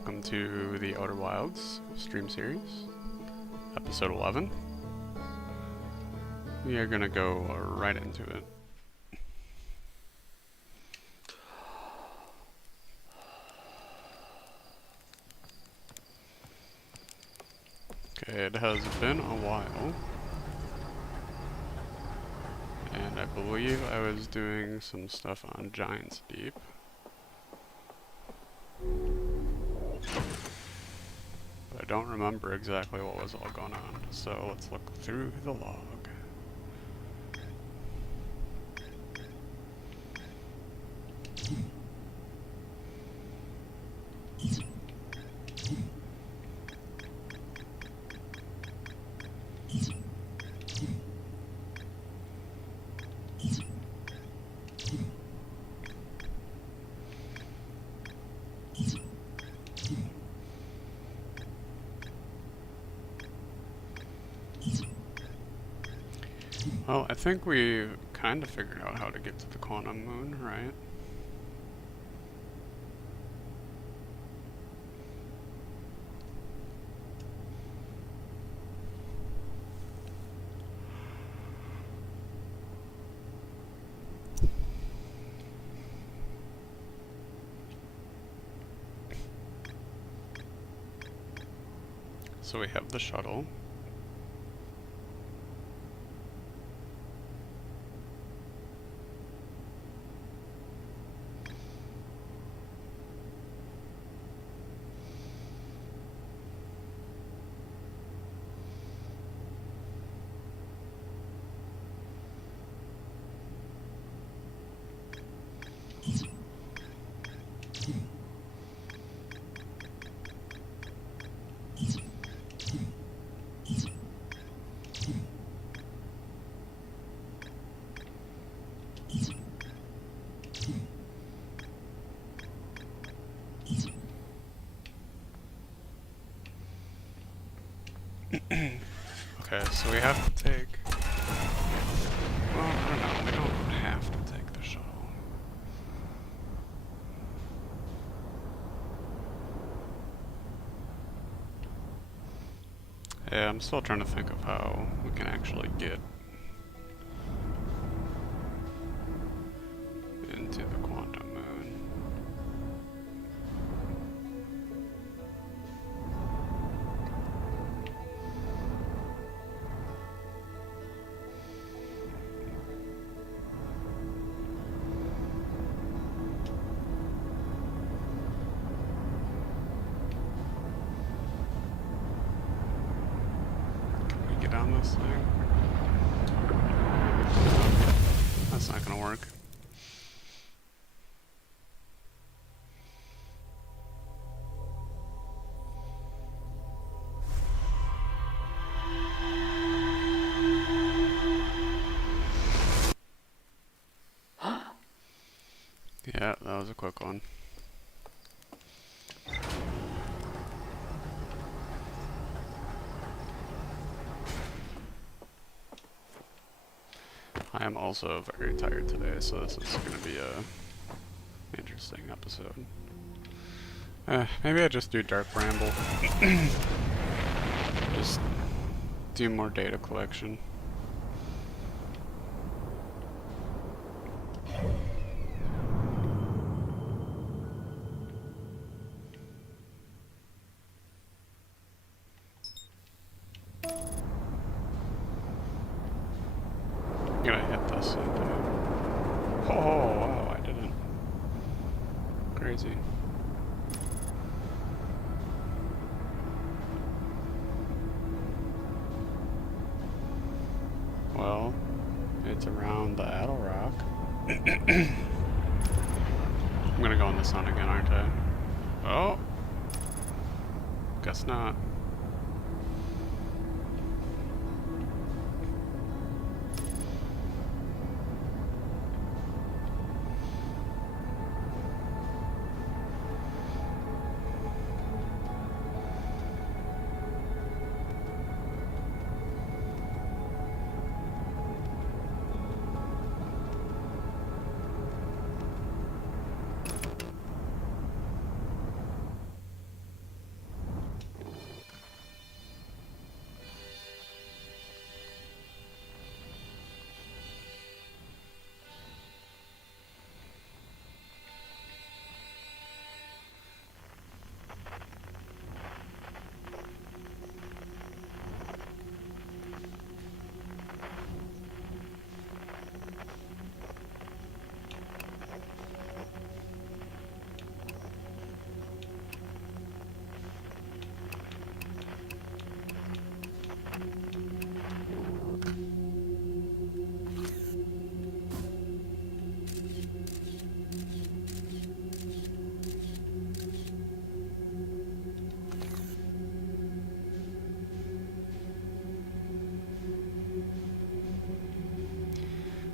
welcome to the Outer Wilds stream series, episode 11. We are gonna go right into it. Okay, it has been a while, and I believe I was doing some stuff on Giant's Deep. But I don't remember exactly what was all going on, so let's look through the log. Well, I think we kind of figured out how to get to the quantum moon, right? So we have the shuttle. Okay, so we have to take... Well, I don't know, we don't have to take the shuttle. Yeah, I'm still trying to think of how we can actually get into the quantum moon. Get on this thing. That's not gonna work. Yeah, that was a quick one. I am also very tired today, so this is going to be a interesting episode. Maybe I just do Dark Bramble. Just do more data collection. I'm gonna hit this and oh wow, I didn't. Crazy. Well, it's around the Addle Rock. I'm gonna go in the sun again, aren't I? Oh! Guess not.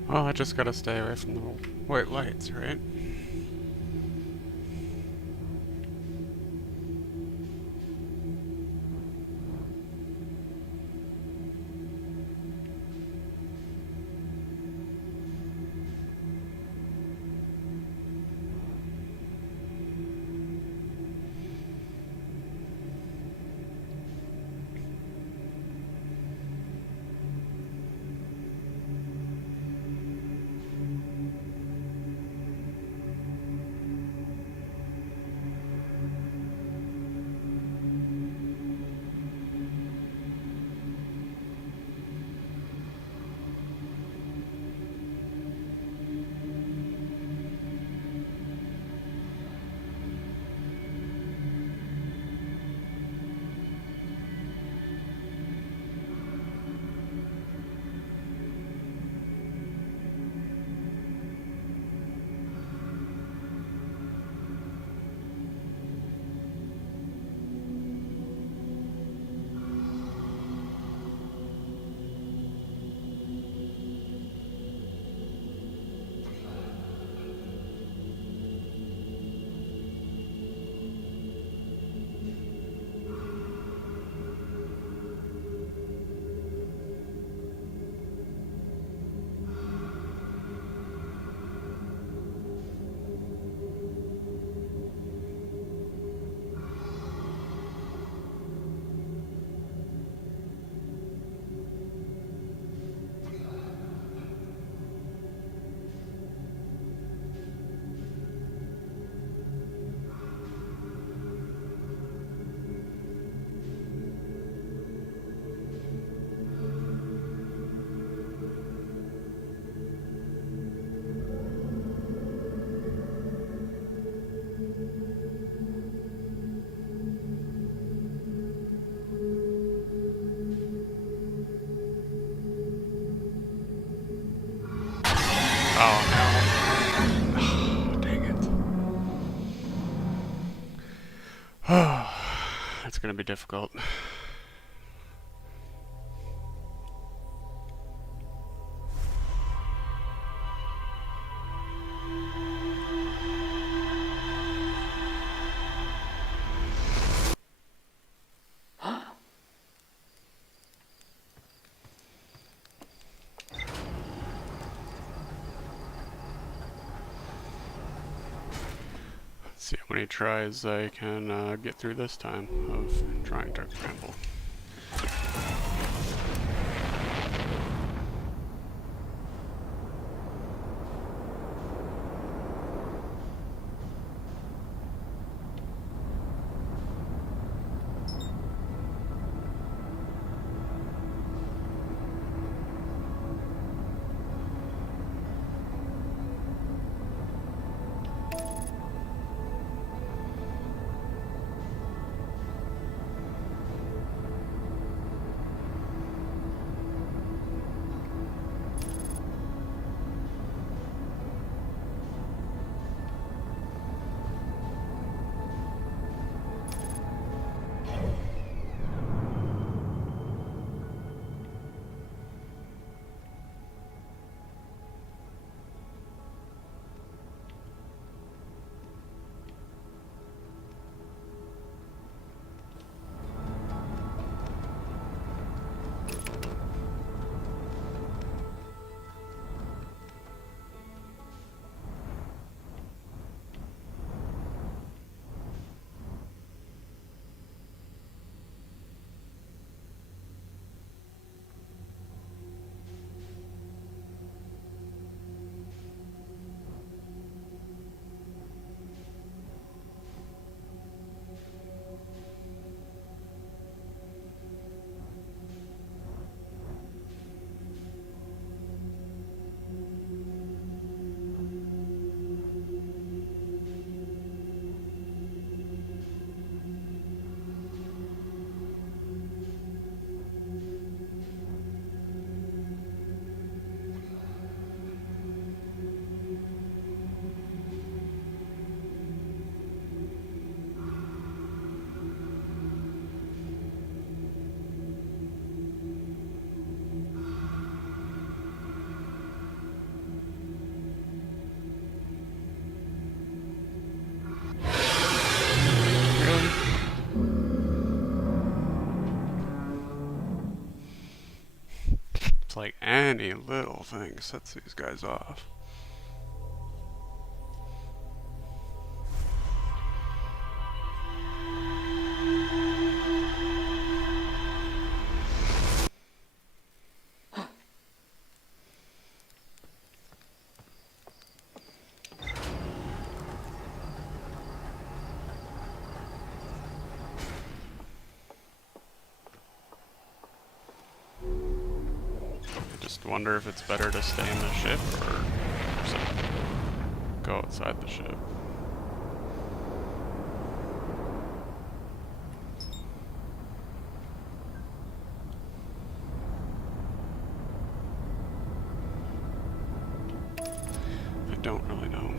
Well, I just gotta stay away from the white lights, right? Oh no. Dang it. Oh, that's gonna be difficult. See how many tries I can get through this time of trying Dark Scramble. just like any little thing sets these guys off. Wonder if it's better to stay in the ship or go outside the ship. I don't really know.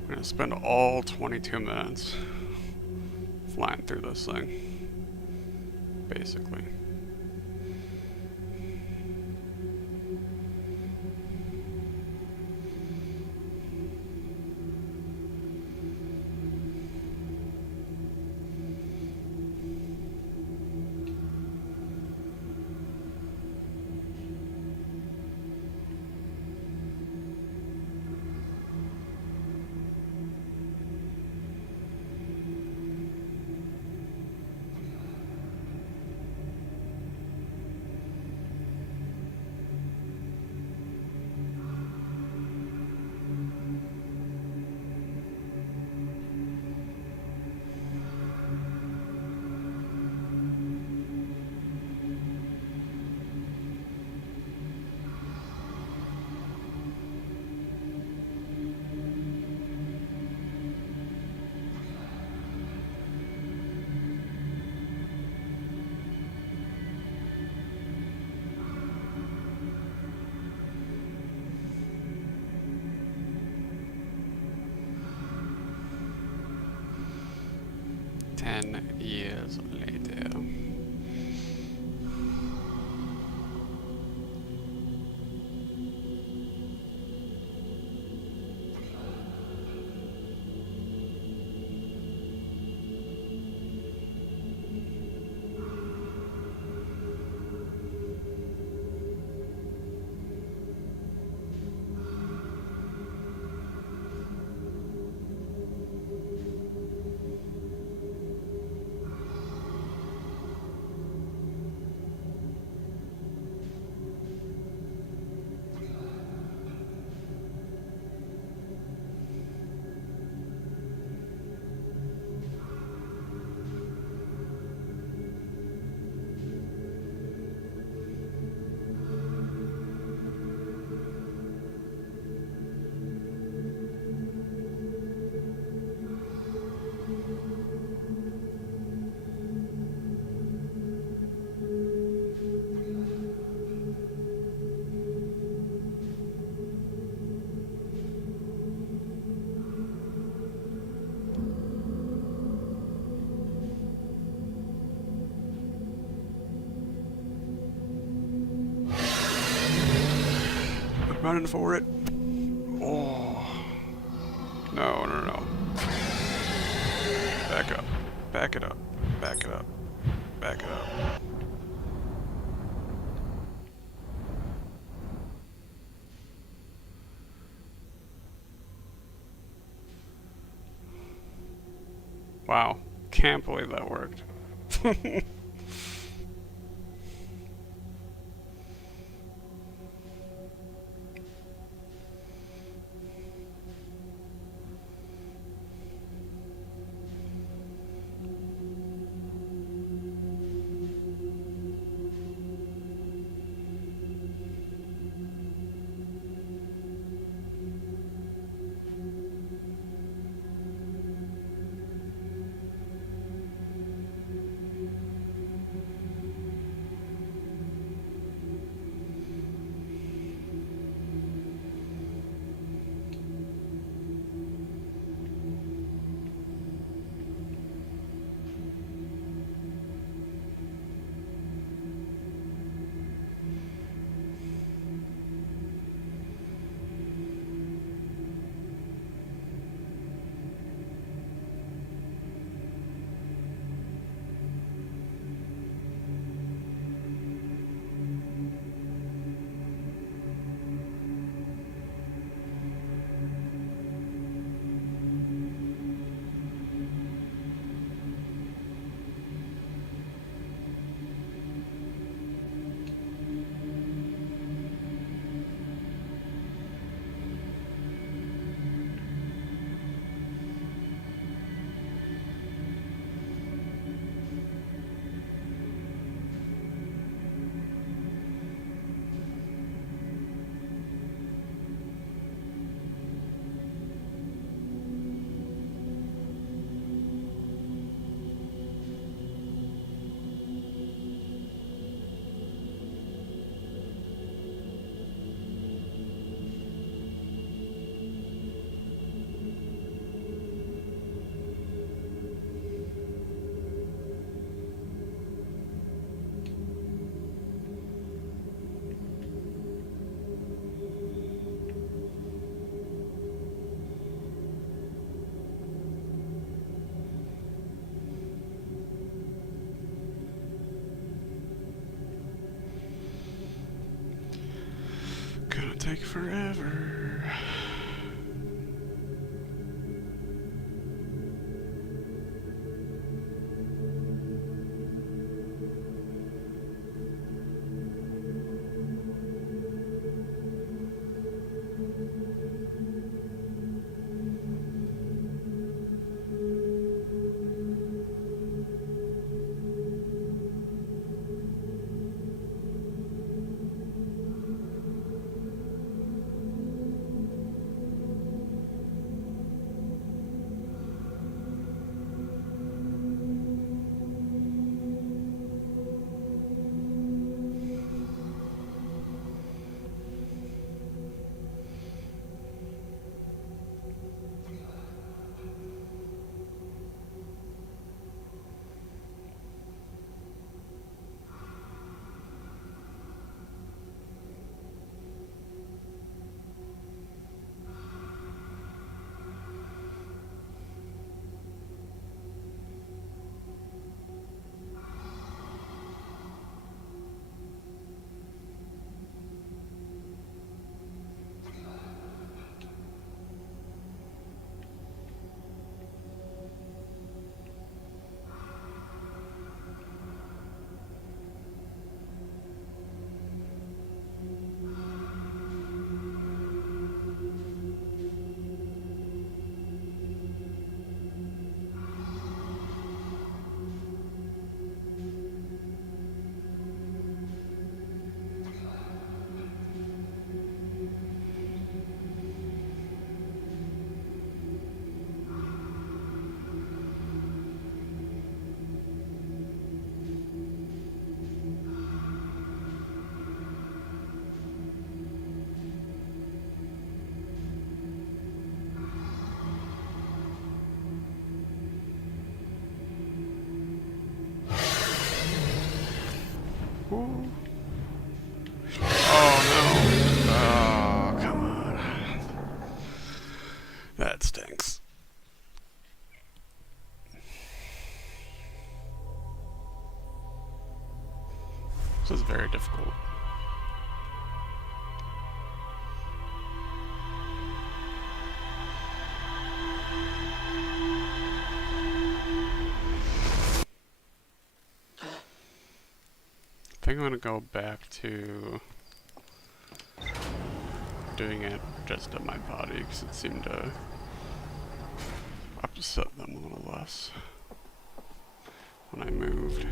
I'm gonna spend all 22 minutes flying through this thing, basically. Years later. Running for it. Oh. No, no, no. Back up. Back it up. Back it up. Back it up. Wow. Can't believe that worked. Gonna take forever. Ooh. Oh no. Oh, come on. That stinks. This is very difficult. I think I'm gonna go back to doing it just at my body because it seemed to upset them a little less when I moved.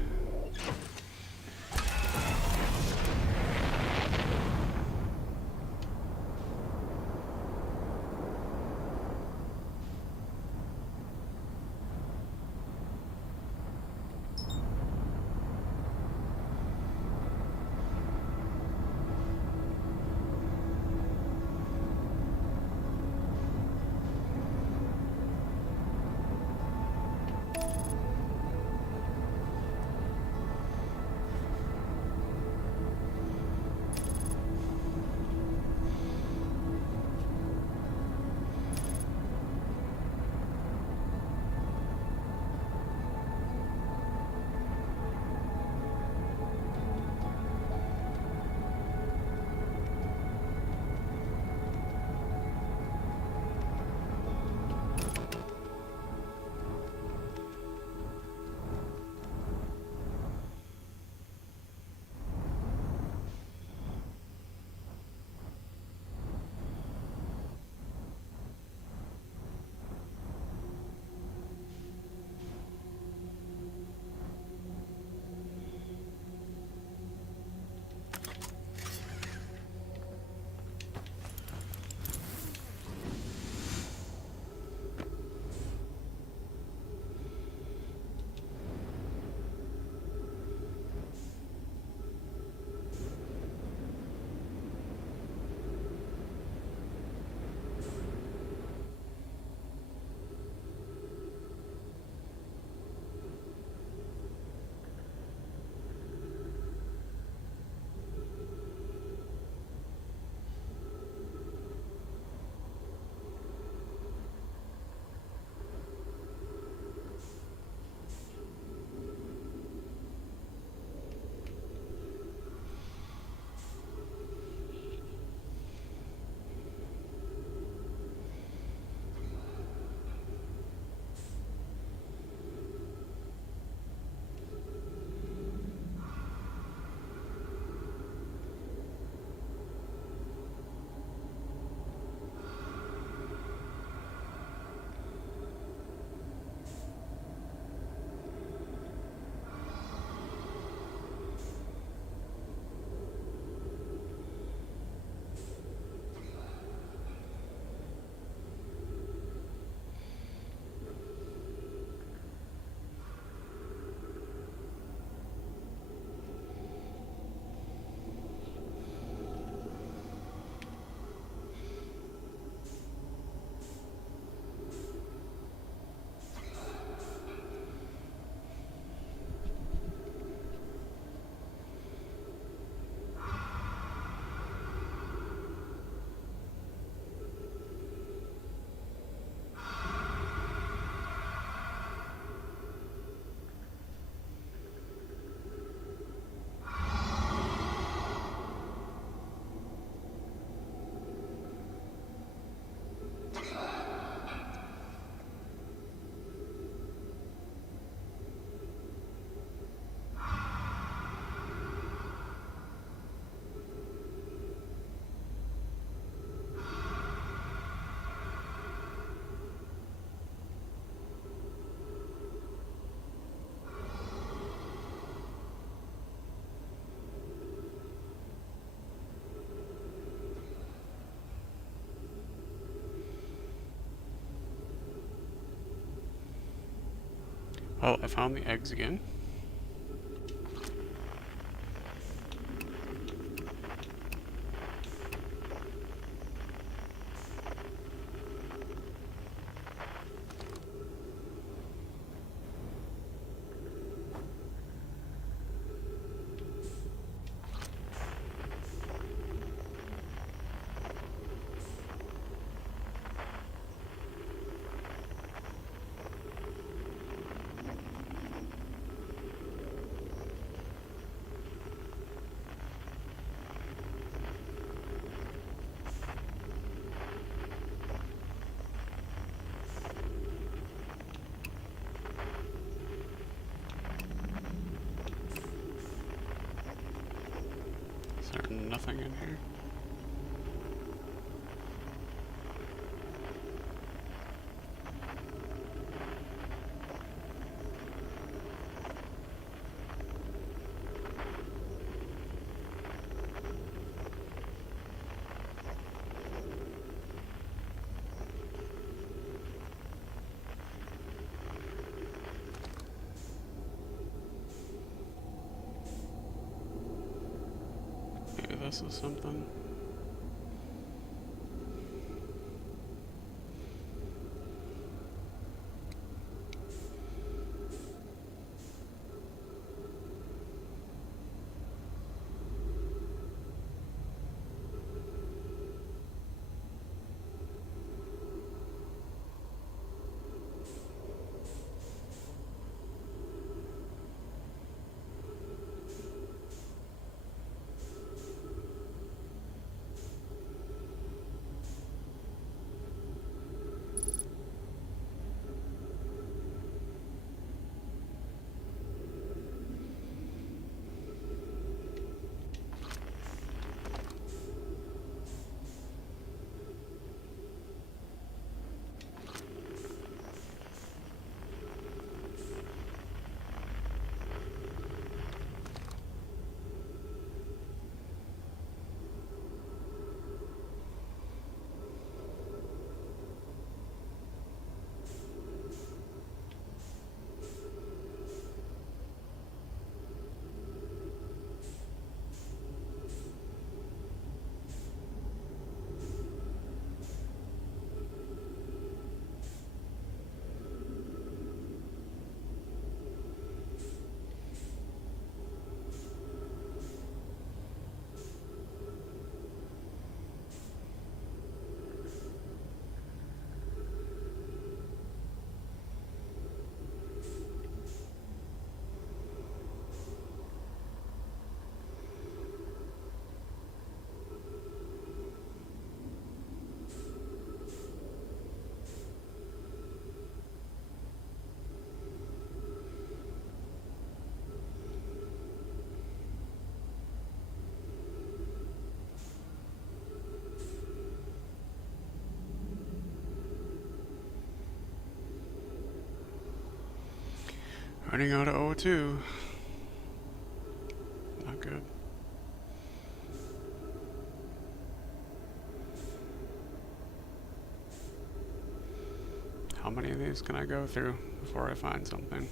Well, I found the eggs again. There's nothing in here. Maybe this is something. Running out of O2. Not good. How many of these can I go through before I find something?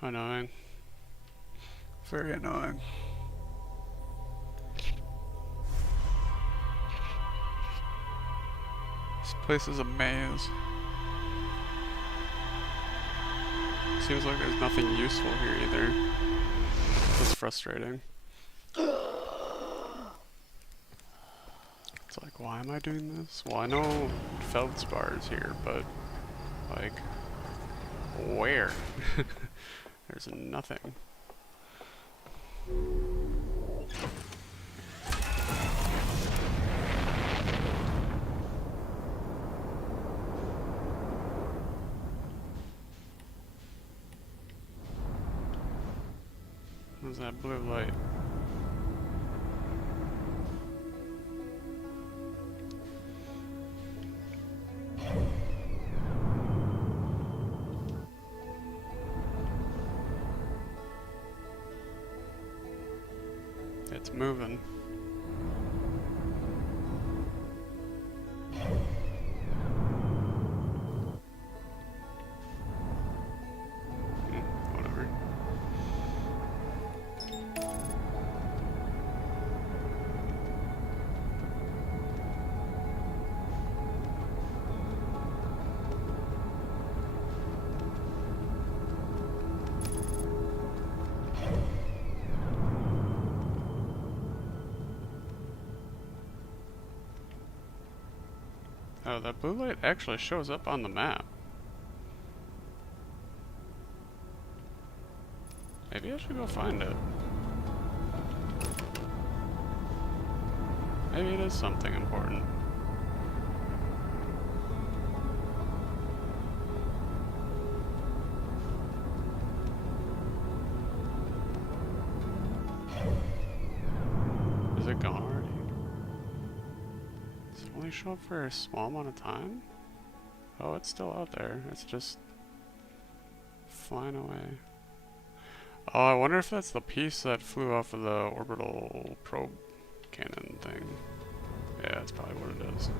Annoying. Very annoying. This place is a maze. Seems like there's nothing useful here either. That's frustrating. It's like, why am I doing this? Well, I know Feldspar is here, but like, where? There's nothing. was that blue light? It's moving. Whatever. Oh, that blue light actually shows up on the map. Maybe I should go find it. Maybe it is something important. Is it gone already? Does it only show up for a small amount of time? Oh, it's still out there. It's just flying away. Oh, I wonder if that's the piece that flew off of the orbital probe cannon thing. Yeah, that's probably what it is.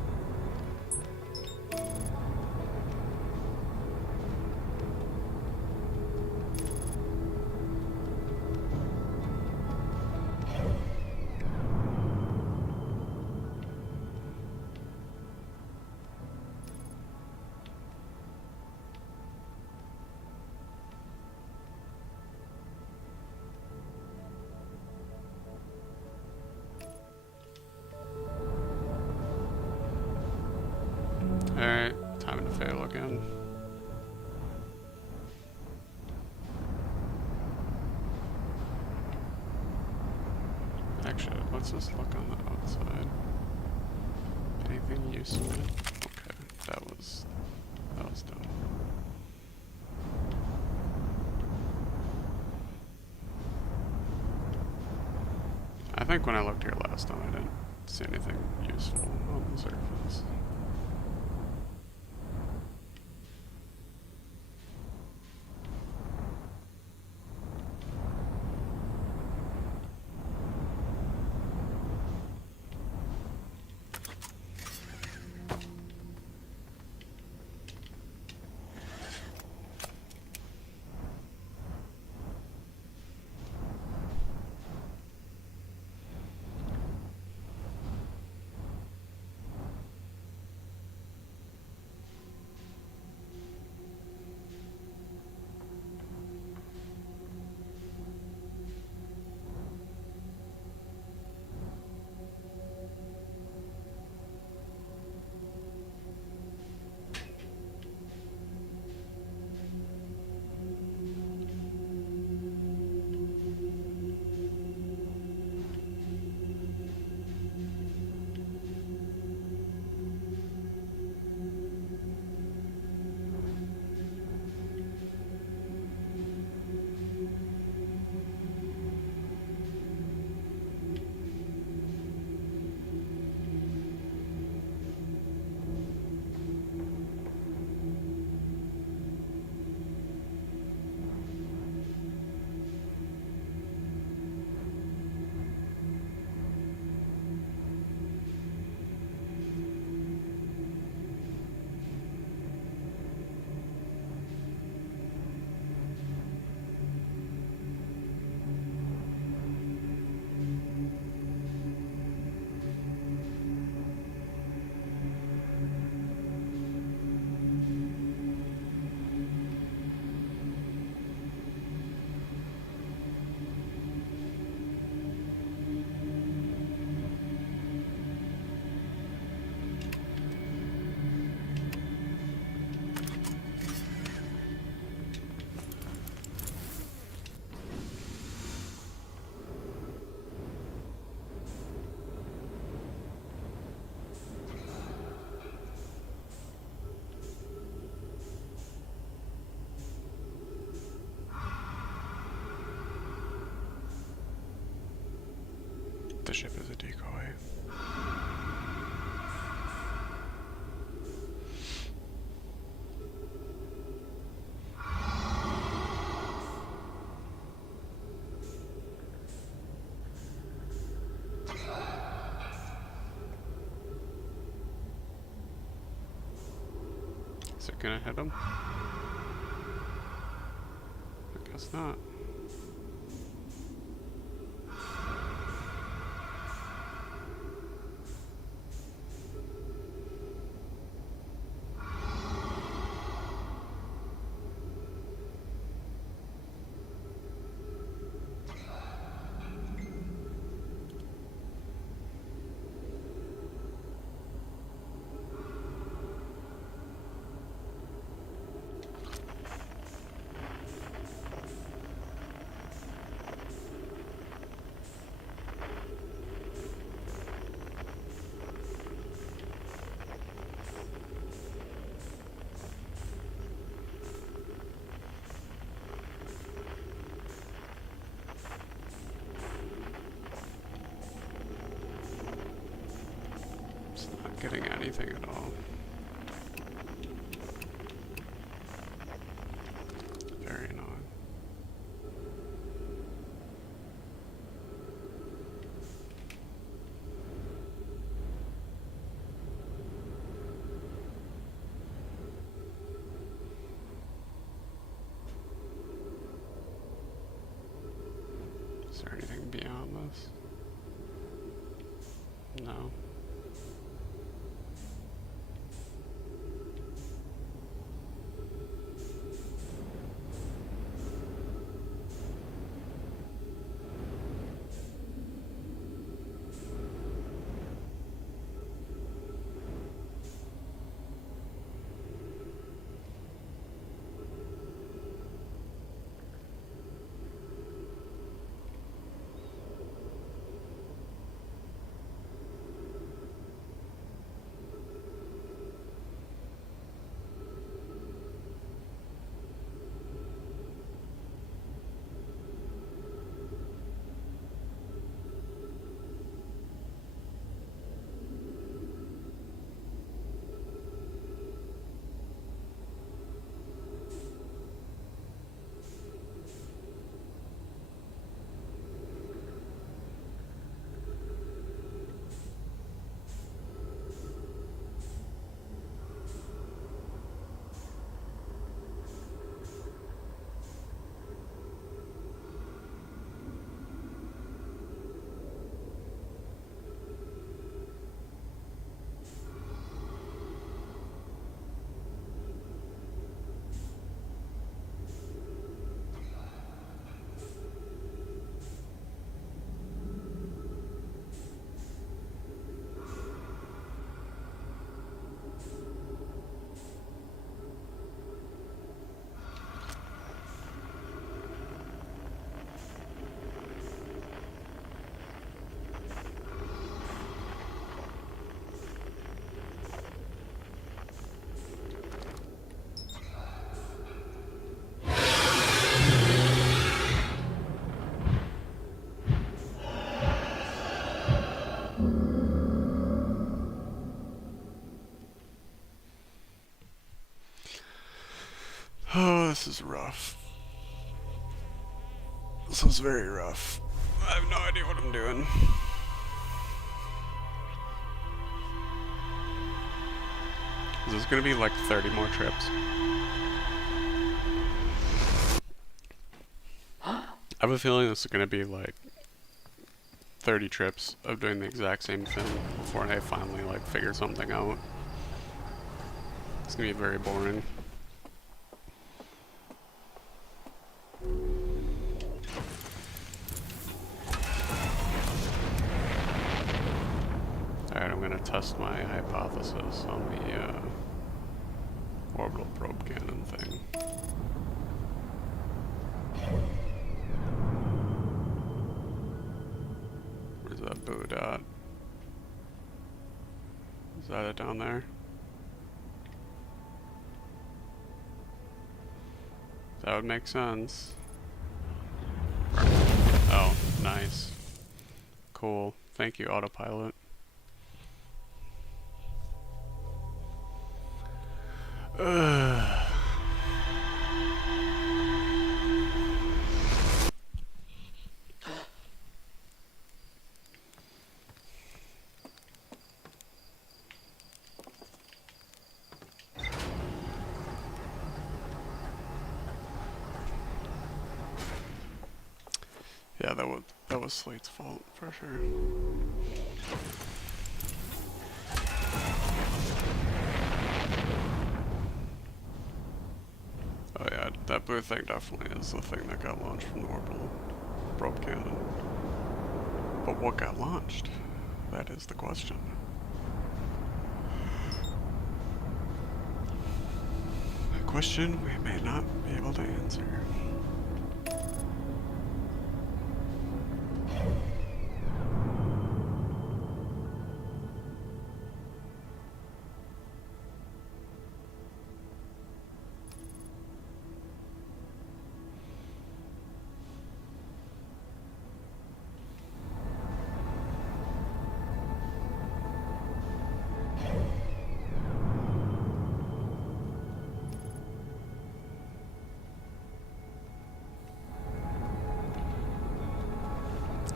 Alright, time to fail again. Actually, let's just look on the outside. Anything useful? Okay, that was dumb. I think when I looked here last time I didn't see anything useful on the surface. ship is a decoy. Is it gonna hit him? I guess not. It's not getting anything at all. Very annoying. Is there anything beyond this? No. Oh, this is rough. This is very rough. I have no idea what I'm doing. Is this gonna be like 30 more trips? I have a feeling this is gonna be like 30 trips of doing the exact same thing before I finally like figure something out. It's gonna be very boring. Alright, I'm gonna test my hypothesis on the orbital probe cannon thing. Where's that buoy dot? Is that it down there? That would make sense. Oh, nice. Cool. Thank you, autopilot. Ugh. Yeah, that was Slate's fault for sure. Oh yeah, that blue thing definitely is the thing that got launched from the orbital probe cannon. But what got launched? That is the question. A question we may not be able to answer.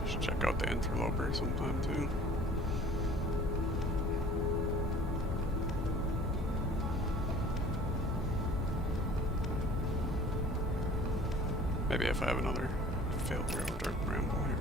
Should check out the interloper sometime too. Maybe if I have another failure of Dark Bramble here.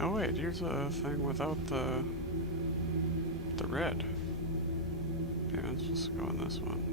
Oh wait, here's a thing without the red. Yeah, let's just go on this one.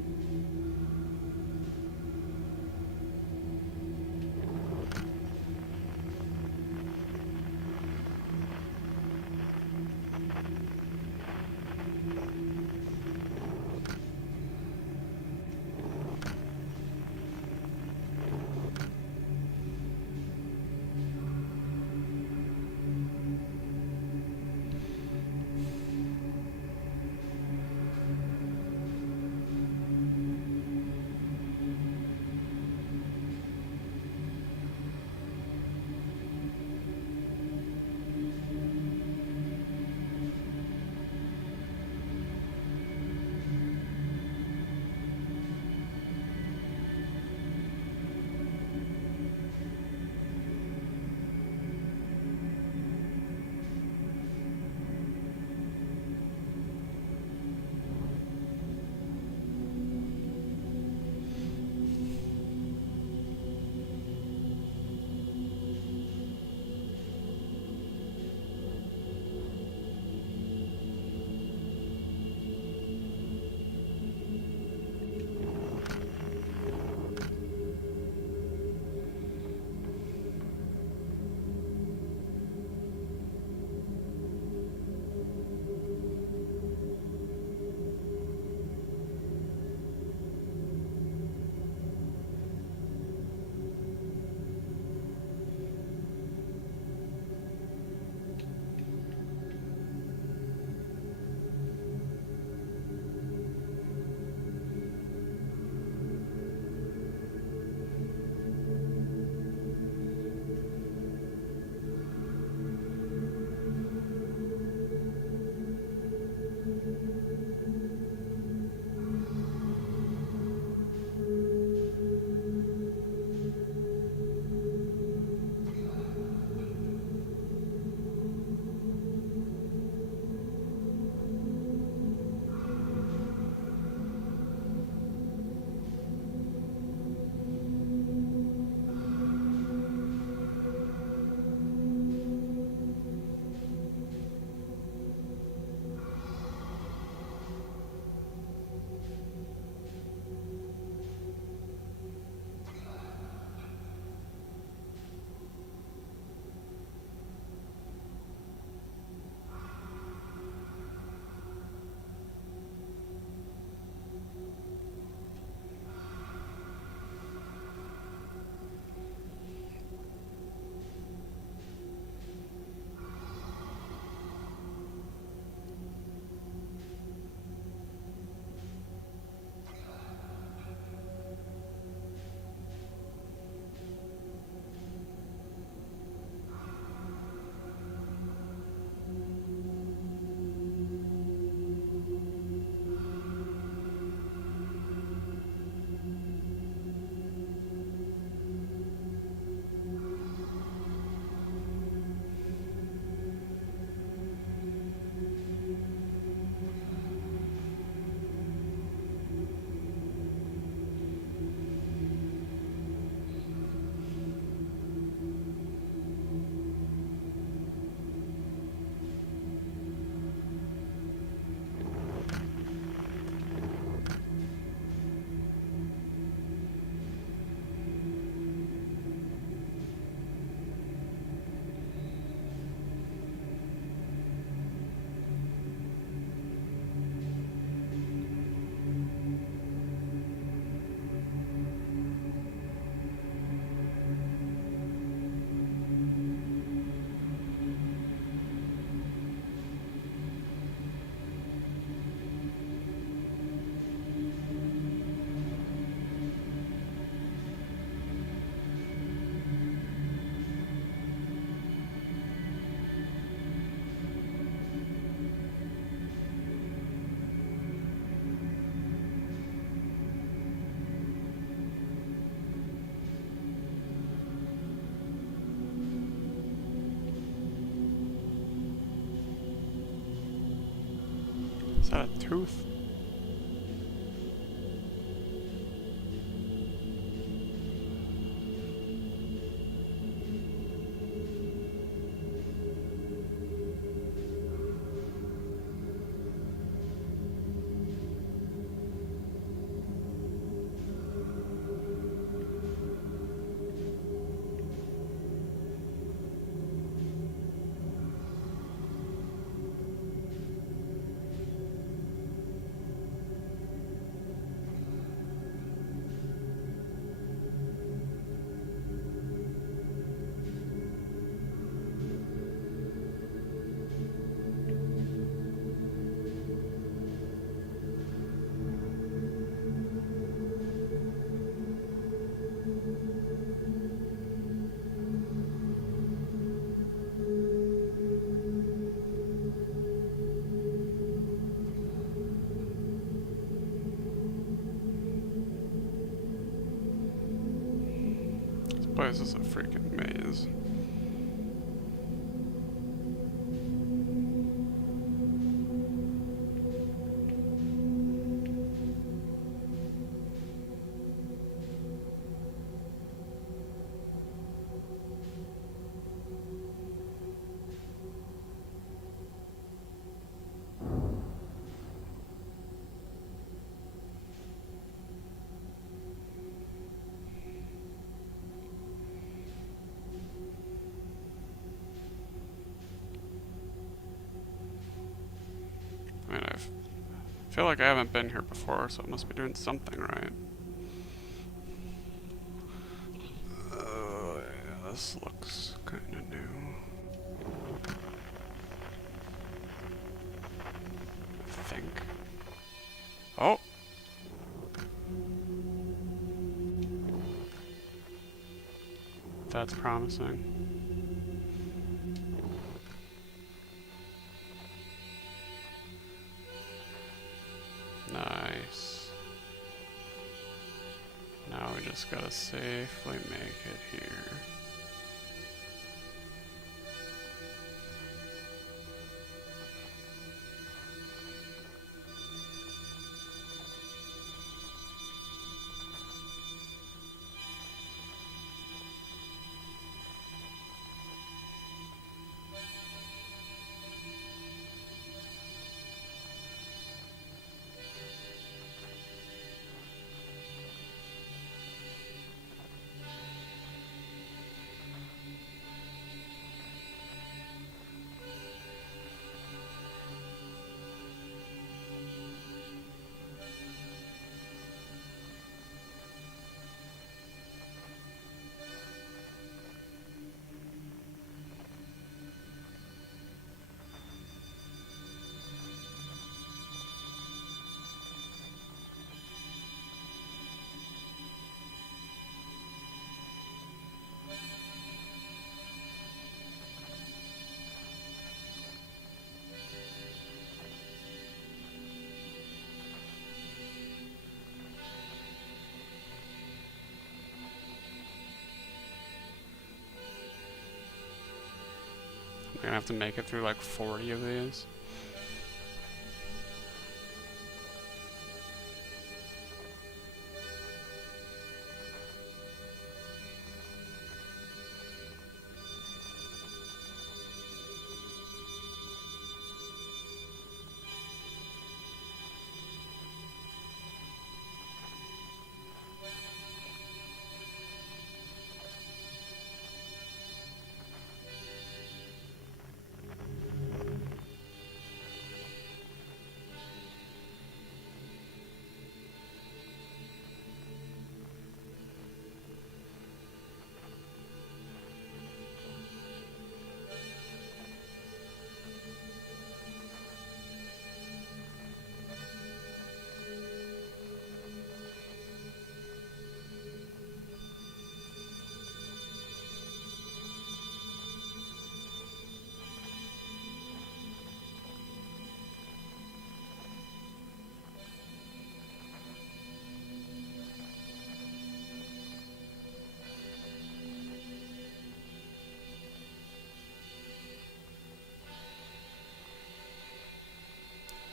Is that a tooth? This place is a freaking maze. I mean, I feel like I haven't been here before, so I must be doing something right. Yeah, this looks kind of new. I think. Oh! That's promising. Nice. Now we just gotta safely make it here. We're gonna have to make it through like 40 of these.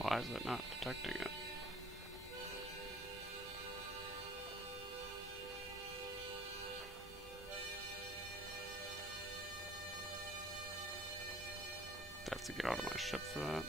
Why is it not detecting it? I have to get out of my ship for that.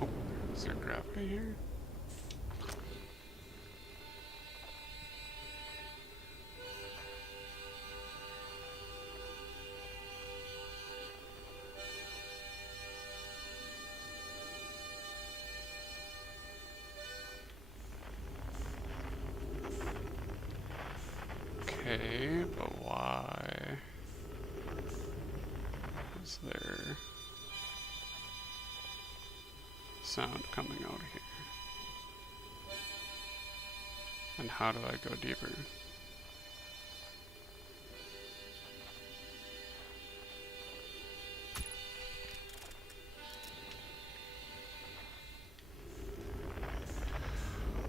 Oh, is there gravity here? Okay, but why is there sound coming out here? And how do I go deeper?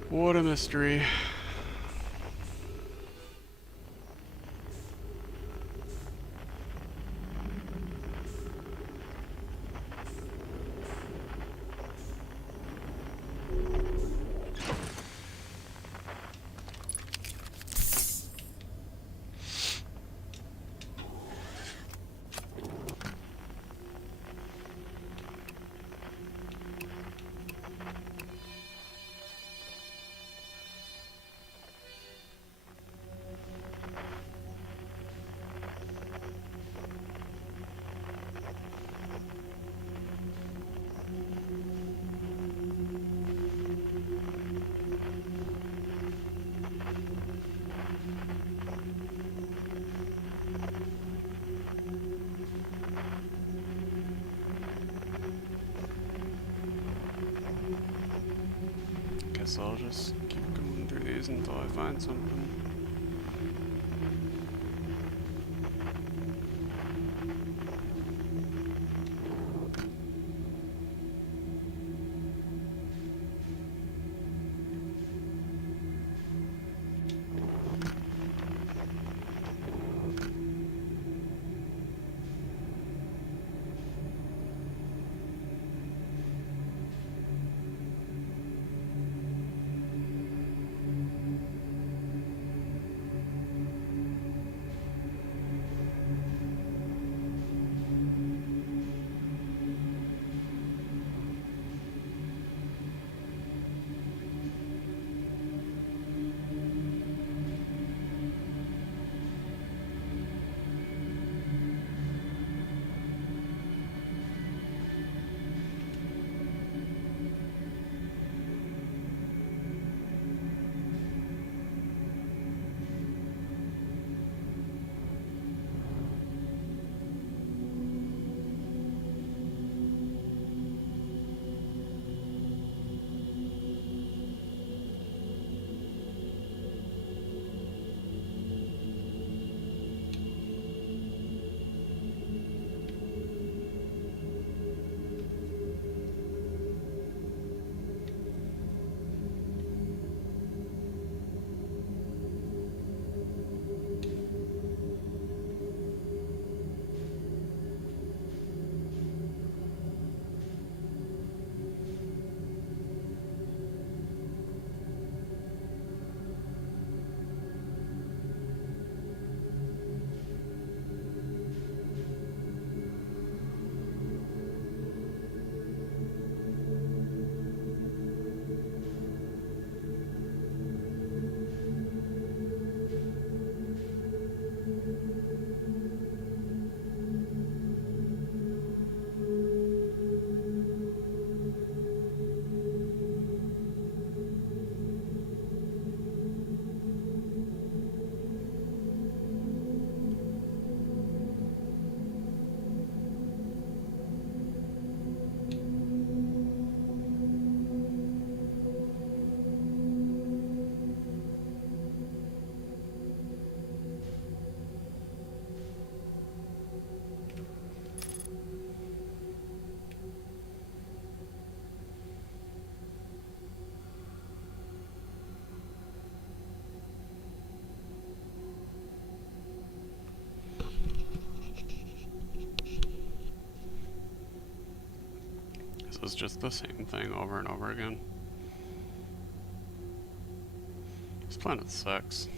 What a mystery. Guess I'll just keep going through these until I find something. is just the same thing over and over again. This planet sucks.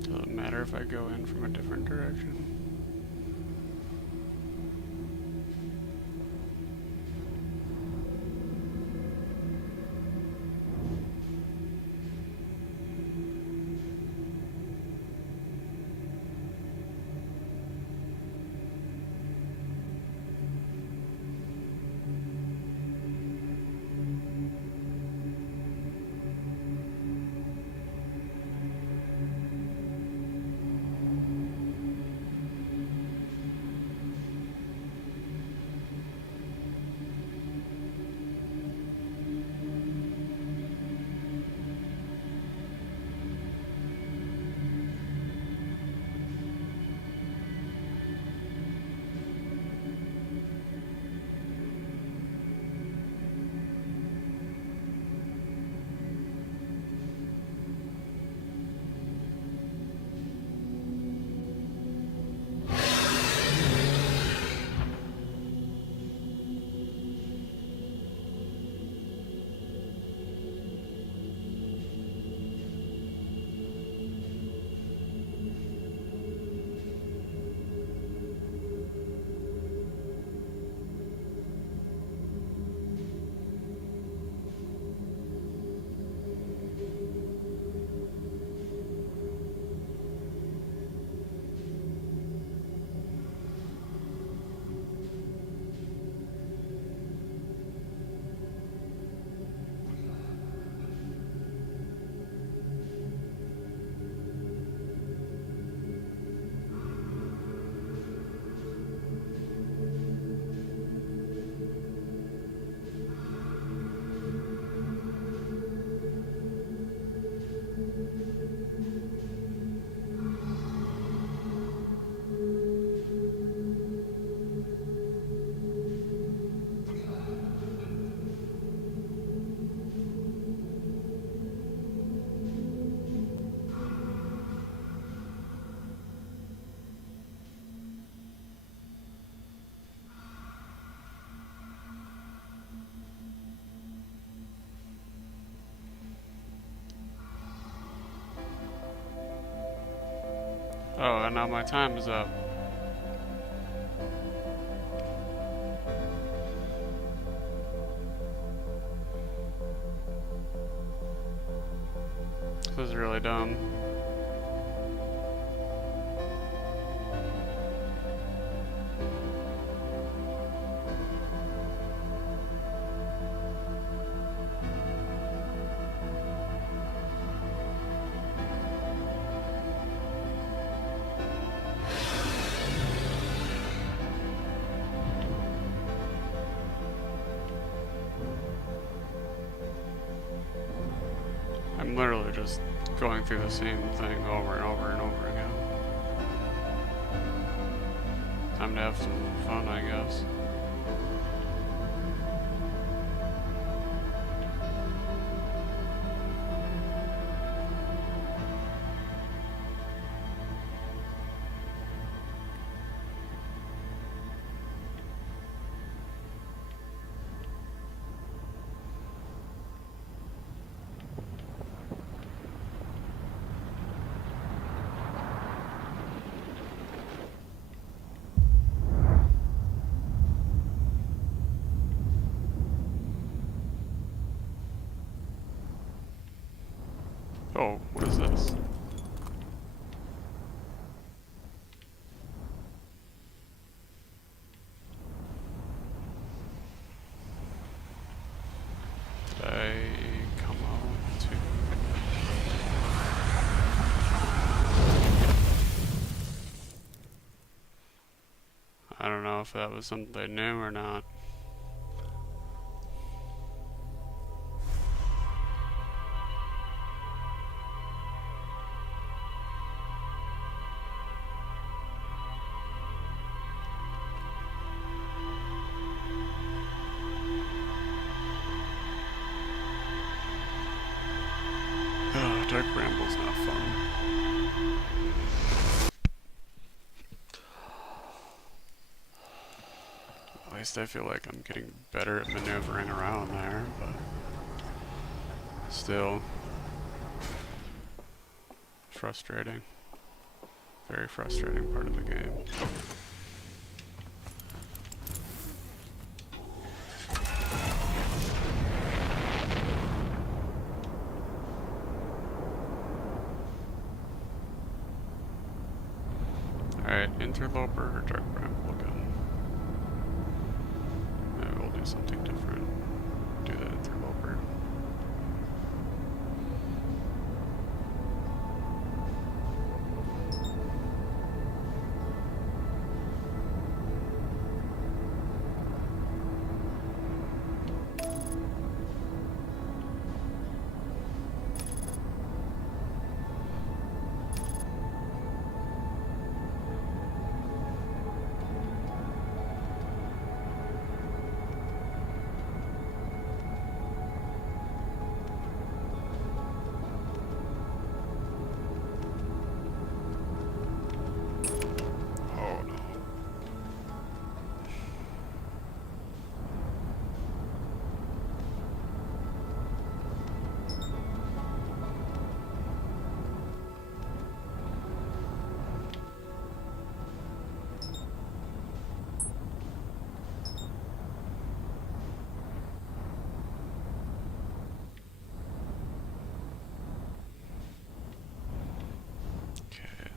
Doesn't matter if I go in from a different direction. Oh, and now my time is up. This is really dumb. I'm literally just going through the same thing over and over and over again. Time to have some fun, I guess. Oh, what is this? Did I come out to... know if that was something they knew or not. Dark Bramble's not fun. At least I feel like I'm getting better at maneuvering around there, but still frustrating. Very frustrating part of the game. Alright, Interloper or Dark Bramble again. Maybe we'll do something different. Do the Interloper.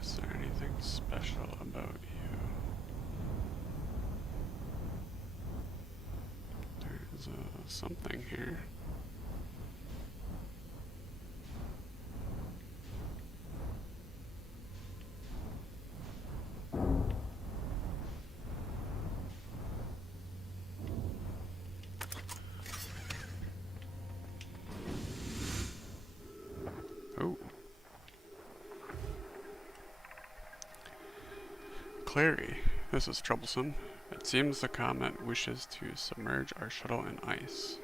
Is there anything special about you? There's something here. Oh. Clary, this is troublesome. It seems the comet wishes to submerge our shuttle in ice.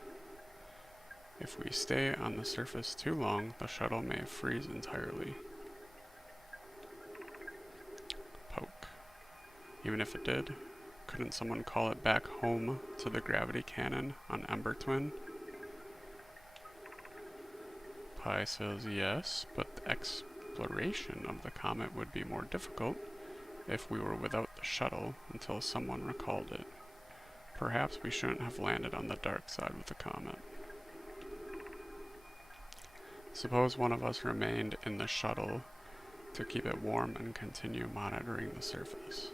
If we stay on the surface too long, the shuttle may freeze entirely. Poke. Even if it did, couldn't someone call it back home to the gravity cannon on Ember Twin? Pi says yes, but the exploration of the comet would be more difficult if we were without the shuttle until someone recalled it. Perhaps we shouldn't have landed on the dark side with the comet. Suppose one of us remained in the shuttle to keep it warm and continue monitoring the surface.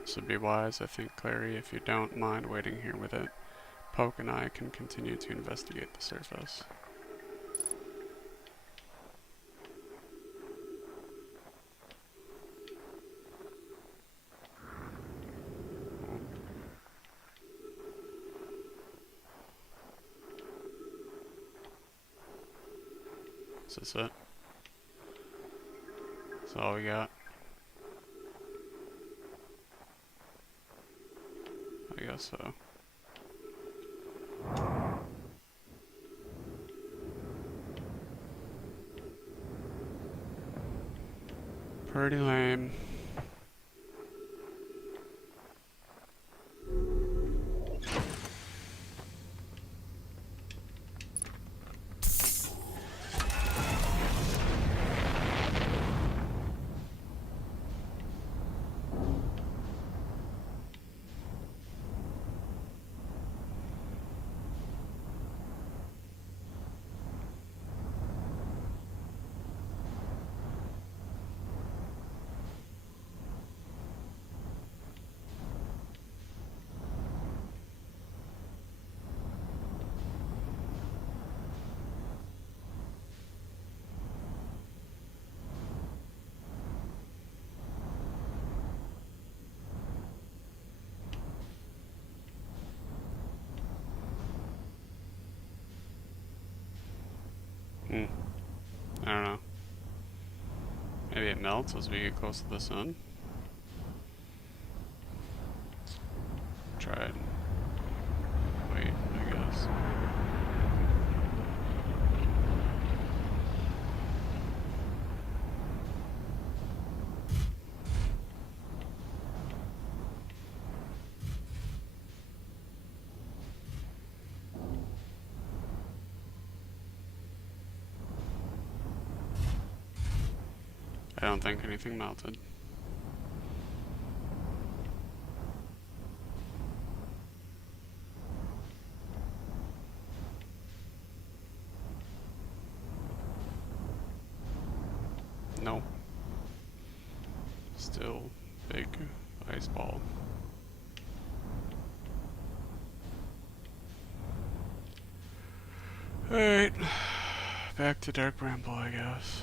This would be wise, I think, Clary, if you don't mind waiting here with it. Poke and I can continue to investigate the surface. Is this it? That's all we got? I guess so. Pretty lame. Hmm. I don't know. Maybe it melts as we get close to the sun. Try it. Wait, I guess. I don't think anything melted. Nope. Still big ice ball. Alright. Back to Dark Bramble, I guess.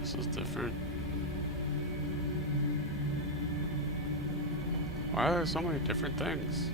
This is different. Why are there so many different things?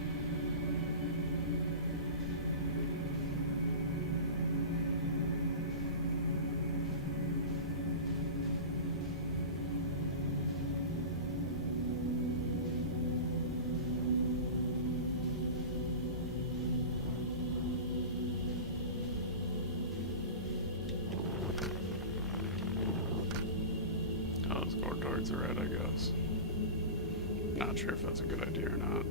Oh, let's go towards the red, I guess. Not sure if that's a good idea or not.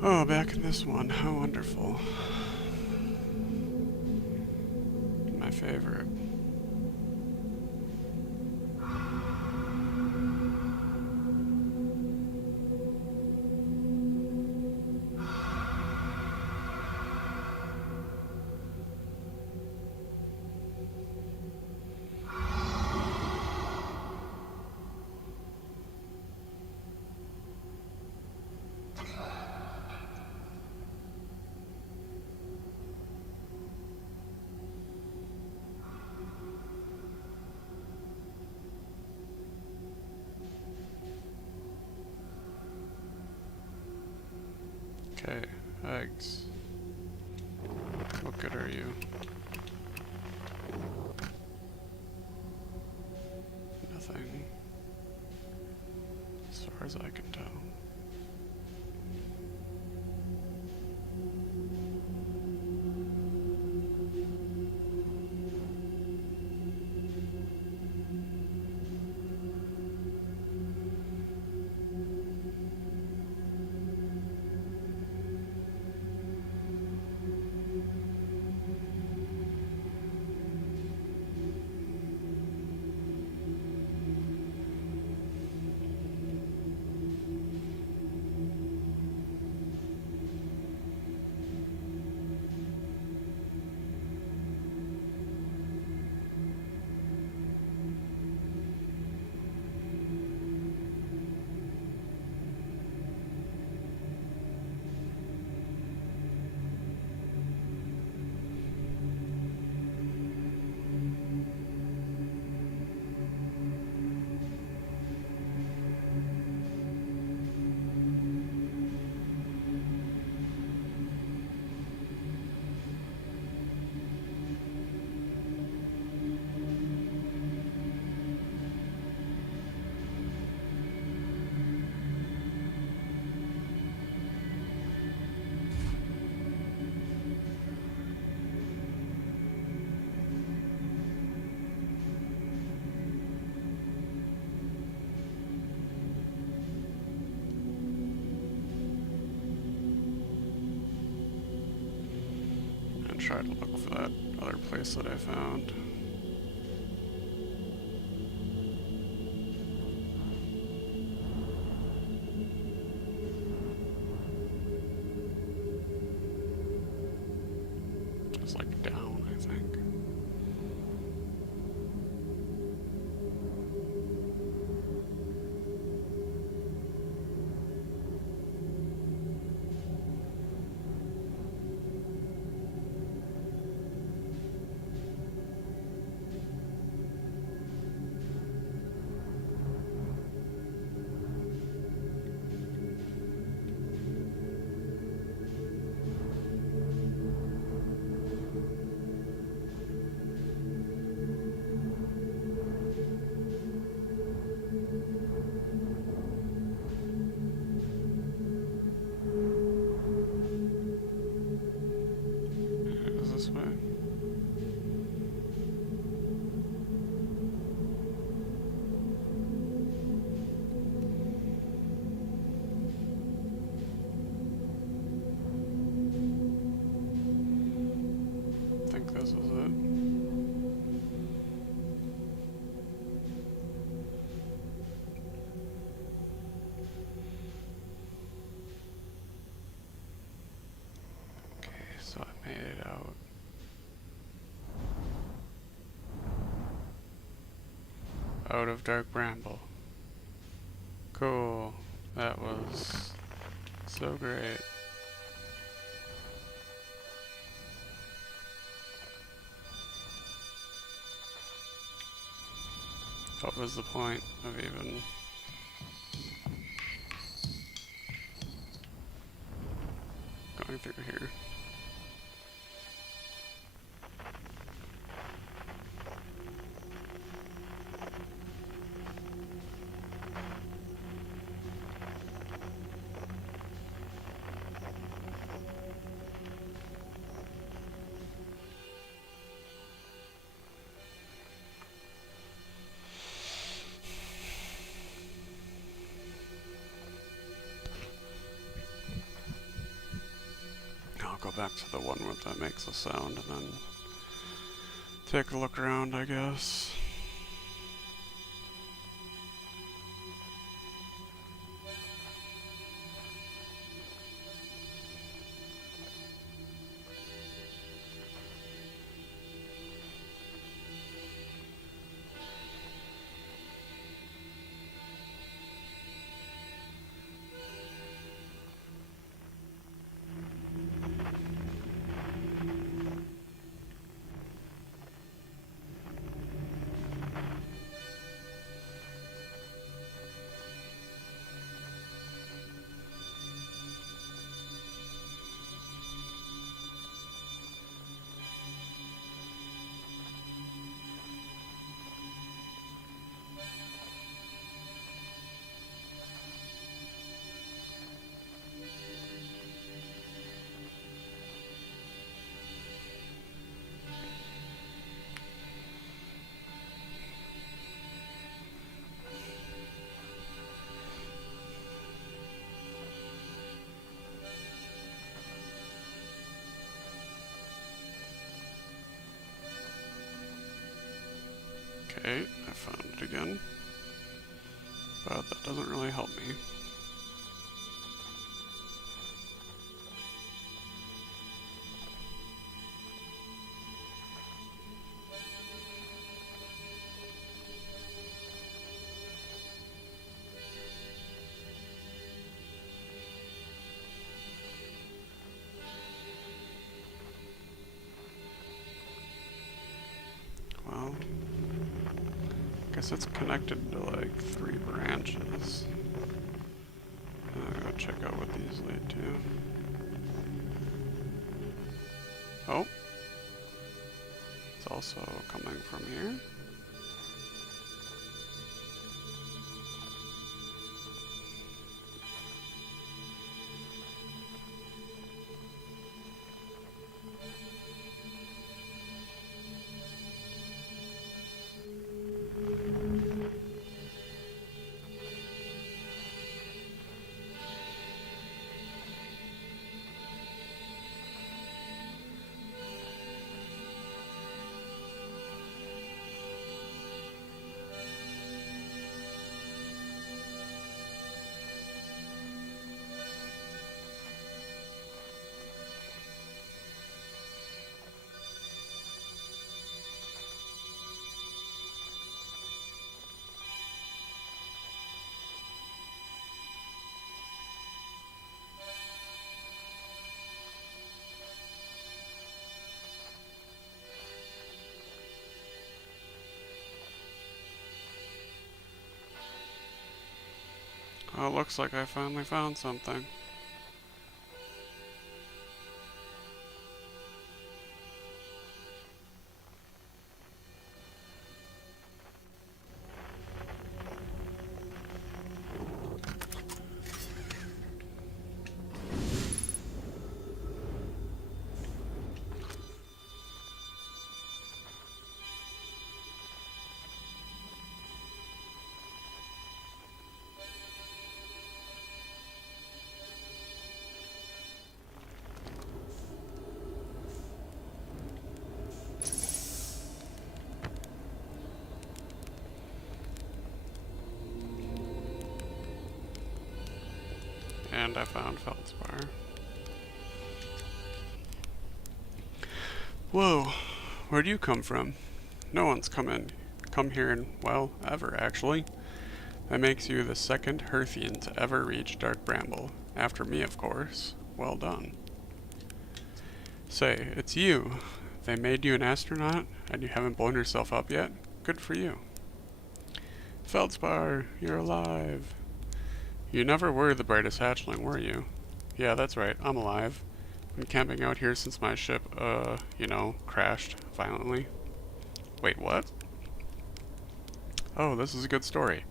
Oh, back in this one. How wonderful. My favorite. Okay, eggs. What good are you? Nothing. As far as I can tell. And try to look for that other place that I found. It's like down, I think. Is this way? I think this is it. Okay, so I made it out. Out of Dark Bramble. Cool. That was so great. What was the point of even going through here? I'll go back to the one that makes a sound and then take a look around, I guess. Okay, I found it again. But that doesn't really help me. Well, I guess it's connected to like 3 branches. Go check out what these lead to. Oh, it's also coming from here. Oh, it looks like I finally found something. And I found Feldspar. Whoa, where'd you come from? No one's come here in, well, ever actually. That makes you the second Hearthian to ever reach Dark Bramble. After me, of course. Well done. Say, it's you. They made you an astronaut, and you haven't blown yourself up yet? Good for you. Feldspar, you're alive. You never were the brightest hatchling, were you? Yeah, that's right, I'm alive. Been camping out here since my ship, crashed violently. Wait, what? Oh, this is a good story.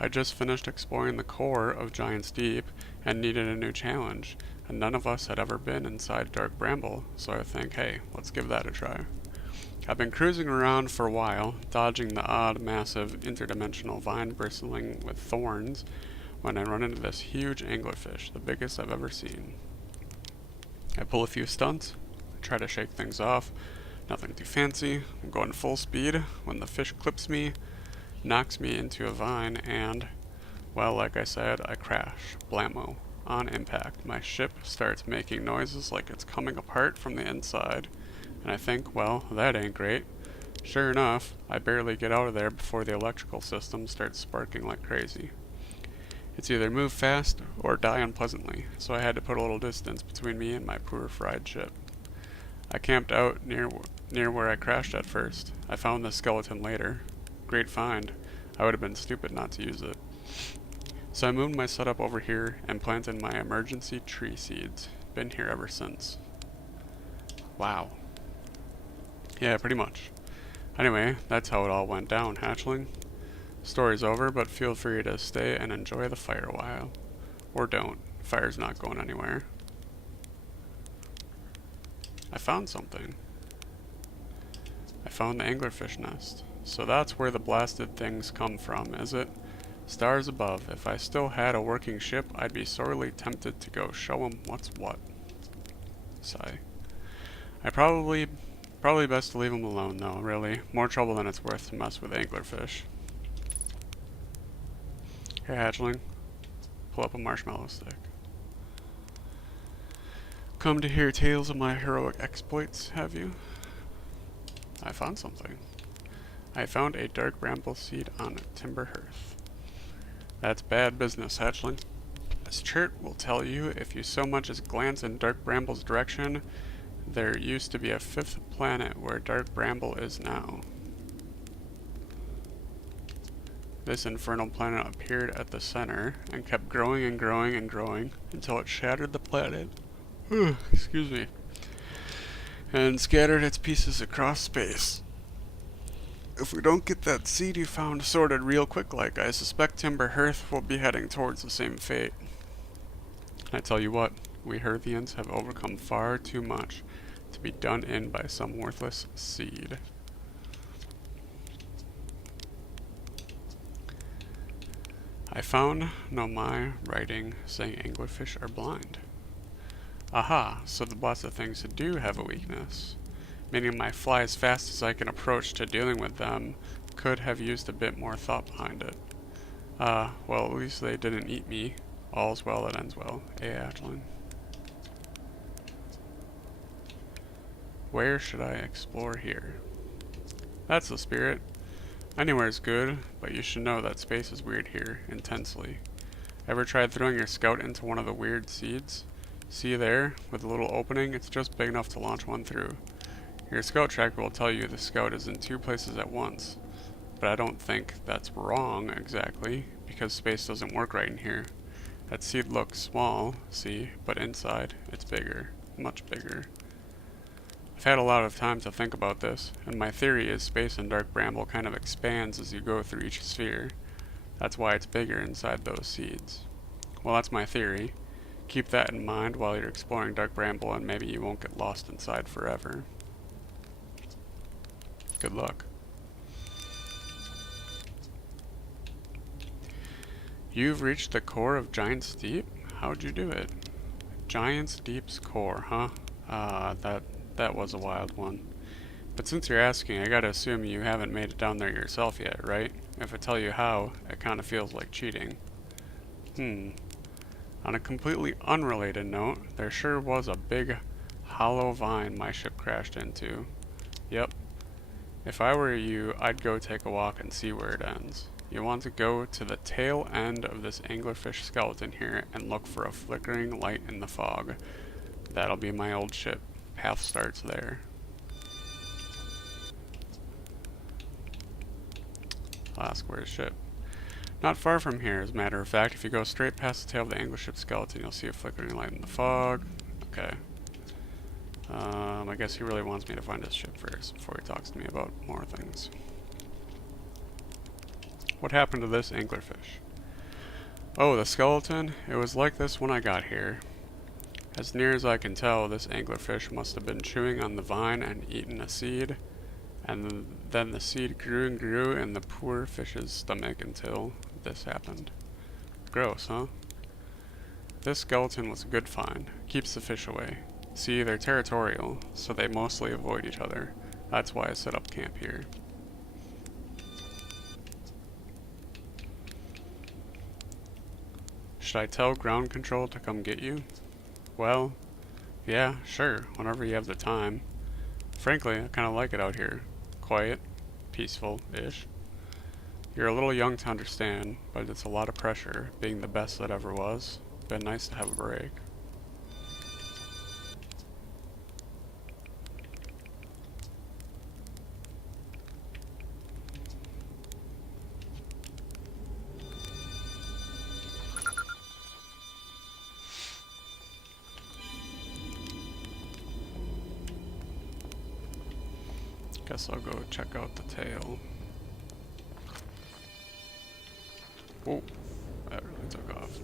I just finished exploring the core of Giant's Deep and needed a new challenge, and none of us had ever been inside Dark Bramble, so I think, hey, let's give that a try. I've been cruising around for a while, dodging the odd, massive, interdimensional vine bristling with thorns, when I run into this huge anglerfish, the biggest I've ever seen. I pull a few stunts, try to shake things off, nothing too fancy. I'm going full speed when the fish clips me, knocks me into a vine, and, well, like I said, I crash. Blammo. On impact, my ship starts making noises like it's coming apart from the inside, and I think, well, that ain't great. Sure enough, I barely get out of there before the electrical system starts sparking like crazy. It's either move fast or die unpleasantly, so I had to put a little distance between me and my poor fried ship. I camped out near where I crashed at first. I found the skeleton later. Great find. I would have been stupid not to use it. So I moved my setup over here and planted my emergency tree seeds. Been here ever since. Wow. Yeah, pretty much. Anyway, that's how it all went down, hatchling. Story's over, but feel free to stay and enjoy the fire a while. Or don't. Fire's not going anywhere. I found something. I found the anglerfish nest. So that's where the blasted things come from, is it? Stars above. If I still had a working ship, I'd be sorely tempted to go show 'em what's what. Sigh. I probably Probably best to leave them alone though, really. More trouble than it's worth to mess with anglerfish. Here, hatchling. Pull up a marshmallow stick. Come to hear tales of my heroic exploits, have you? I found something. I found a dark bramble seed on a timber hearth. That's bad business, hatchling. This chart will tell you if you so much as glance in Dark Bramble's direction, there used to be a fifth planet where Dark Bramble is now. This infernal planet appeared at the center and kept growing and growing and growing until it shattered the planet. Excuse me. And scattered its pieces across space. If we don't get that seed you found sorted real quick like, I suspect Timber Hearth will be heading towards the same fate. I tell you what, we Hearthians have overcome far too much to be done in by some worthless seed. I found Nomai writing saying anglerfish are blind. Aha, so the blessed things do have a weakness. Meaning my fly as fast as I can approach to dealing with them could have used a bit more thought behind it. Well at least they didn't eat me. All's well that ends well. Hatchling. Where should I explore here? That's the spirit. Anywhere's good, but you should know that space is weird here, intensely. Ever tried throwing your scout into one of the weird seeds? See there, with a little opening, it's just big enough to launch one through. Your scout tracker will tell you the scout is in two places at once, but I don't think that's wrong exactly, because space doesn't work right in here. That seed looks small, see, but inside, it's bigger, much bigger. I've had a lot of time to think about this, and my theory is space in Dark Bramble kind of expands as you go through each sphere. That's why it's bigger inside those seeds. Well, that's my theory. Keep that in mind while you're exploring Dark Bramble, and maybe you won't get lost inside forever. Good luck. You've reached the core of Giant's Deep? How'd you do it? Giant's Deep's core, huh? That was a wild one. But since you're asking, I gotta assume you haven't made it down there yourself yet, right? If I tell you how, it kinda feels like cheating. On a completely unrelated note, there sure was a big hollow vine my ship crashed into. Yep. If I were you, I'd go take a walk and see where it ends. You want to go to the tail end of this anglerfish skeleton here and look for a flickering light in the fog. That'll be my old ship. Path starts there. I'll ask where's ship. Not far from here, as a matter of fact. If you go straight past the tail of the anglership skeleton, you'll see a flickering light in the fog. Okay. I guess he really wants me to find his ship first before he talks to me about more things. What happened to this anglerfish? Oh, the skeleton? It was like this when I got here. As near as I can tell, this anglerfish must have been chewing on the vine and eaten a seed, and then the seed grew and grew in the poor fish's stomach until this happened. Gross, huh? This skeleton was a good find. Keeps the fish away. See, they're territorial, so they mostly avoid each other. That's why I set up camp here. Should I tell ground control to come get you? Well, yeah, sure, whenever you have the time. Frankly, I kinda like it out here. Quiet, peaceful-ish. You're a little young to understand, but it's a lot of pressure, being the best that ever was. Been nice to have a break. Guess I'll go check out the tail. Oh, that really took off.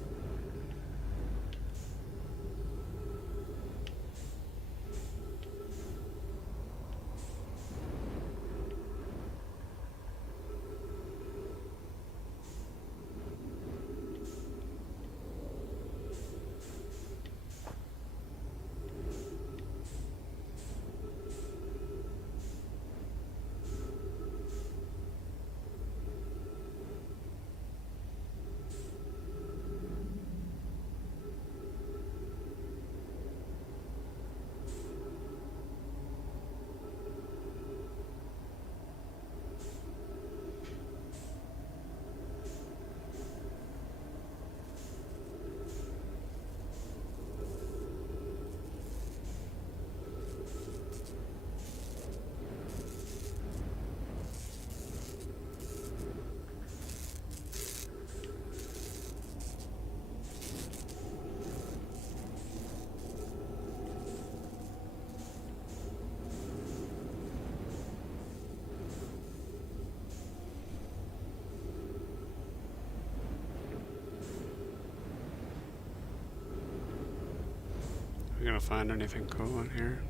gonna find anything cool in here.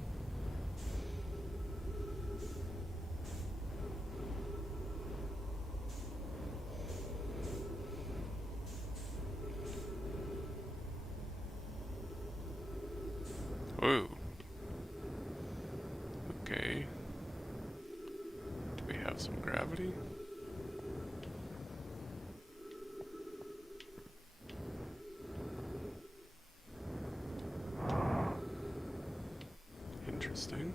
Whoa. Okay. Do we have some gravity? Interesting.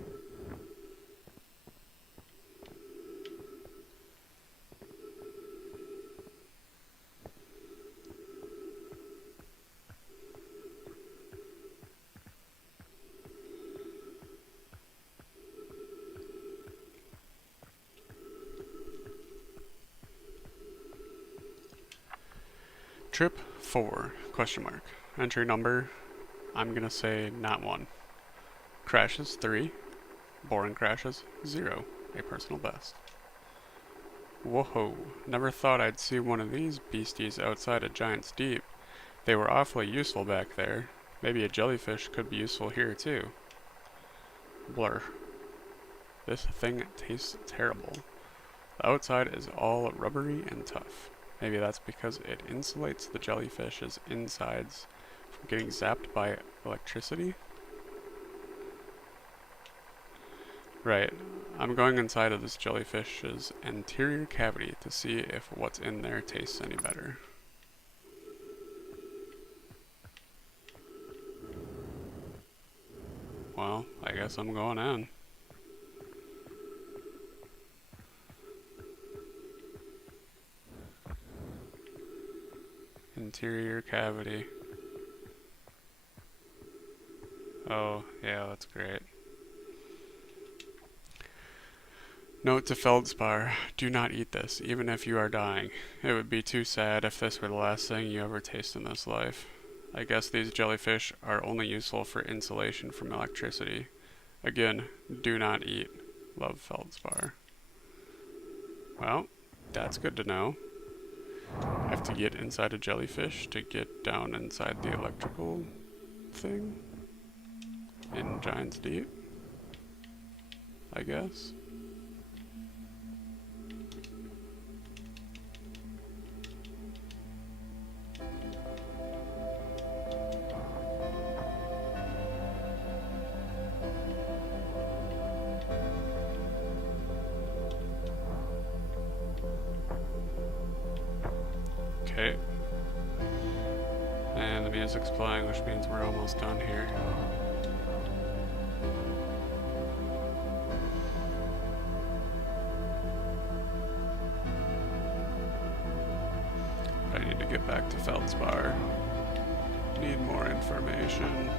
Trip 4, question mark. Entry number, I'm gonna say not 1. Crashes 3. Boring crashes 0. A personal best. Whoa, never thought I'd see one of these beasties outside of Giant's Deep. They were awfully useful back there. Maybe a jellyfish could be useful here too. Blur. This thing tastes terrible. The outside is all rubbery and tough. Maybe that's because it insulates the jellyfish's insides from getting zapped by electricity? Right. I'm going inside of this jellyfish's anterior cavity to see if what's in there tastes any better. Well, I guess I'm going in. Interior cavity. Oh, yeah, that's great. Note to Feldspar, do not eat this, even if you are dying. It would be too sad if this were the last thing you ever taste in this life. I guess these jellyfish are only useful for insulation from electricity. Again, do not eat. Love, Feldspar. Well, that's good to know. I have to get inside a jellyfish to get down inside the electrical thing in Giant's Deep, I guess. Okay. And the music's playing, which means we're almost done here. But I need to get back to Feldspar. Need more information.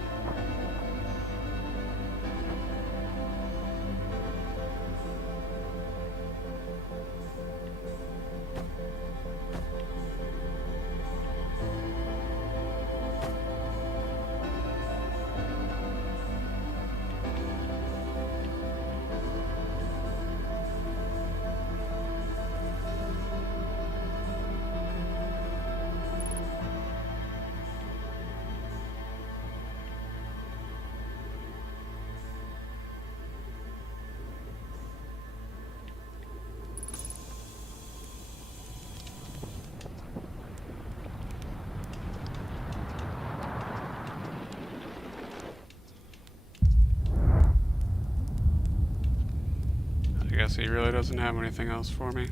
I guess he really doesn't have anything else for me.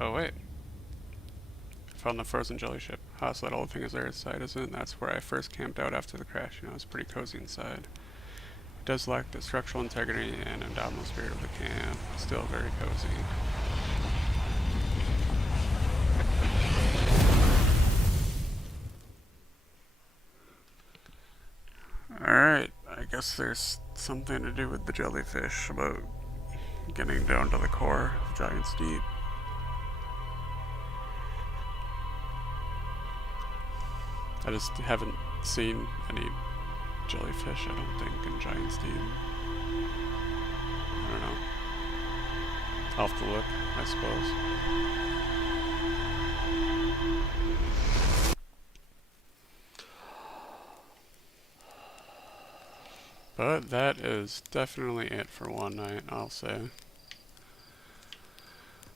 Oh wait. I found the frozen jelly ship. Ah, so that old thing is there inside, isn't it? That's where I first camped out after the crash. You know, it's pretty cozy inside. It does lack the structural integrity and indomitable spirit of the camp. Still very cozy. Alright, I guess there's something to do with the jellyfish about getting down to the core of Giant's Deep. I just haven't seen any jellyfish, I don't think, in Giant's Deep. I don't know. I'll have to look, I suppose. But that is definitely it for one night, I'll say.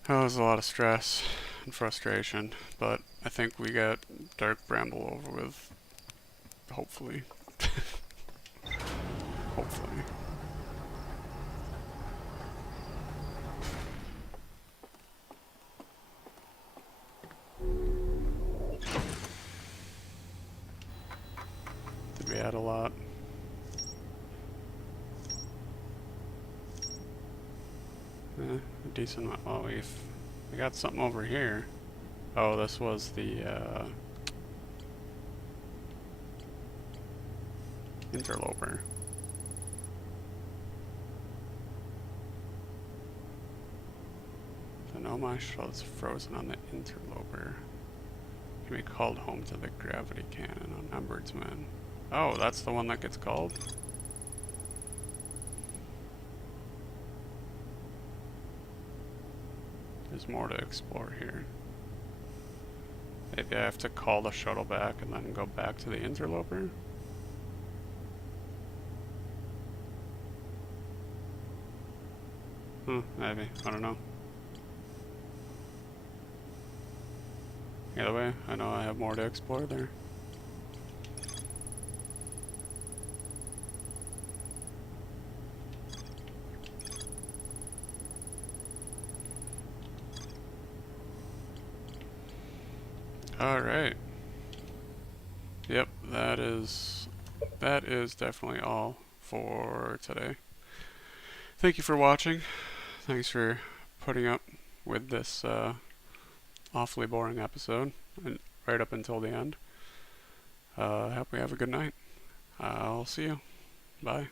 That was a lot of stress and frustration, but I think we got Dark Bramble over with, hopefully. Hopefully. Did we add a lot? A decent amount. Oh, we got something over here. Oh, this was the interloper. The Nomai shell is frozen on the interloper. Can be called home to the gravity cannon on Ombudsman. Oh, that's the one that gets called? There's more to explore here. Maybe I have to call the shuttle back and then go back to the interloper? Maybe. I don't know. Either way, I know I have more to explore there. Alright. Yep, that is definitely all for today. Thank you for watching. Thanks for putting up with this awfully boring episode and right up until the end. I hope we have a good night. I'll see you. Bye.